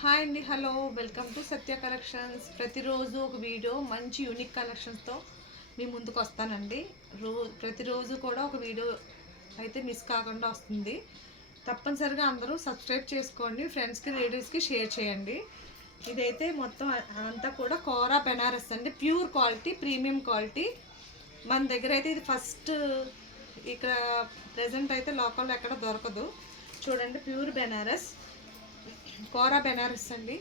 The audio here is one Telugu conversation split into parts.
హాయ్ అండి, hello, welcome to Satya collections. ప్రతిరోజు ఒక వీడియో మంచి యూనిక్ కలెక్షన్స్తో మీ ముందుకు వస్తానండి. ప్రతిరోజు కూడా ఒక వీడియో అయితే మిస్ కాకుండా వస్తుంది. తప్పనిసరిగా అందరూ సబ్స్క్రైబ్ చేసుకోండి, ఫ్రెండ్స్కి లేడీస్కి షేర్ చేయండి. ఇదైతే మొత్తం అంతా కూడా కోరా బెనారస్ అండి, ప్యూర్ క్వాలిటీ, ప్రీమియం క్వాలిటీ. మన దగ్గర అయితే ఇది ఫస్ట్ ఇక్కడ ప్రజెంట్ అయితే లోకల్లో ఎక్కడ దొరకదు. చూడండి, ప్యూర్ బెనారస్, కోరా బెనారస్ అండి.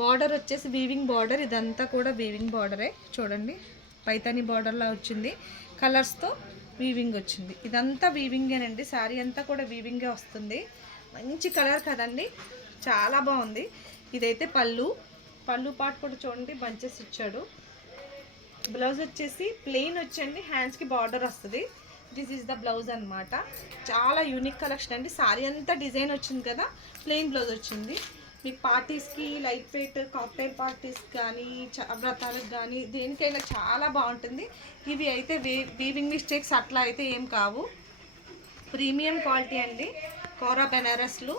బార్డర్ వచ్చేసి వీవింగ్ బార్డర్, ఇదంతా కూడా వీవింగ్ బార్డరే. చూడండి, పైతాని బార్డర్లా వచ్చింది, కలర్స్తో వీవింగ్ వచ్చింది. ఇదంతా వీవింగేనండి, శారీ అంతా కూడా వీవింగే వస్తుంది. మంచి కలర్ కదండి, చాలా బాగుంది. ఇదైతే పళ్ళు పాటు కూడా చూడండి, బంచెస్ ఇచ్చాడు. బ్లౌజ్ వచ్చేసి ప్లెయిన్ వచ్చండి, హ్యాండ్స్కి బార్డర్ వస్తుంది. దిస్ ఈజ్ ద బ్లౌజ్ అనమాట. చాలా యూనిక్ కలెక్షన్ అండి. సారీ అంతా డిజైన్ వచ్చింది కదా, ప్లెయిన్ బ్లౌజ్ వచ్చింది. మీకు పార్టీస్కి, లైట్ వెయిట్ కాక్టైల్ పార్టీస్ కానీ, వ్రతాలకు కానీ, దేనికైనా చాలా బాగుంటుంది. ఇవి అయితే వీవింగ్ మిస్టేక్స్ అట్లా అయితే ఏం కావు. ప్రీమియం క్వాలిటీ అండి, కోరా బెనారస్లు.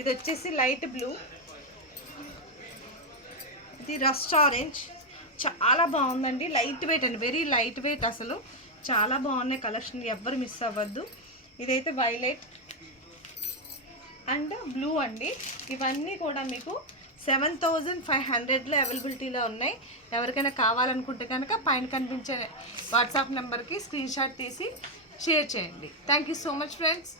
ఇది వచ్చేసి లైట్ బ్లూ, ఇది రస్ట్ ఆరెంజ్. చాలా బాగుందండి, లైట్ వెయిట్ అండి, వెరీ లైట్ వెయిట్. అసలు చాలా బాగున్నాయి కలెక్షన్, ఎవ్వరు మిస్ అవ్వద్దు. ఇదైతే వైలెట్ అండ్ బ్లూ అండి. ఇవన్నీ కూడా మీకు 7500లో అవైలబిలిటీలో ఉన్నాయి. ఎవరికైనా కావాలనుకుంటే కనుక పైన కనిపించే వాట్సాప్ నెంబర్కి స్క్రీన్ షాట్ తీసి షేర్ చేయండి. Thank you so much friends.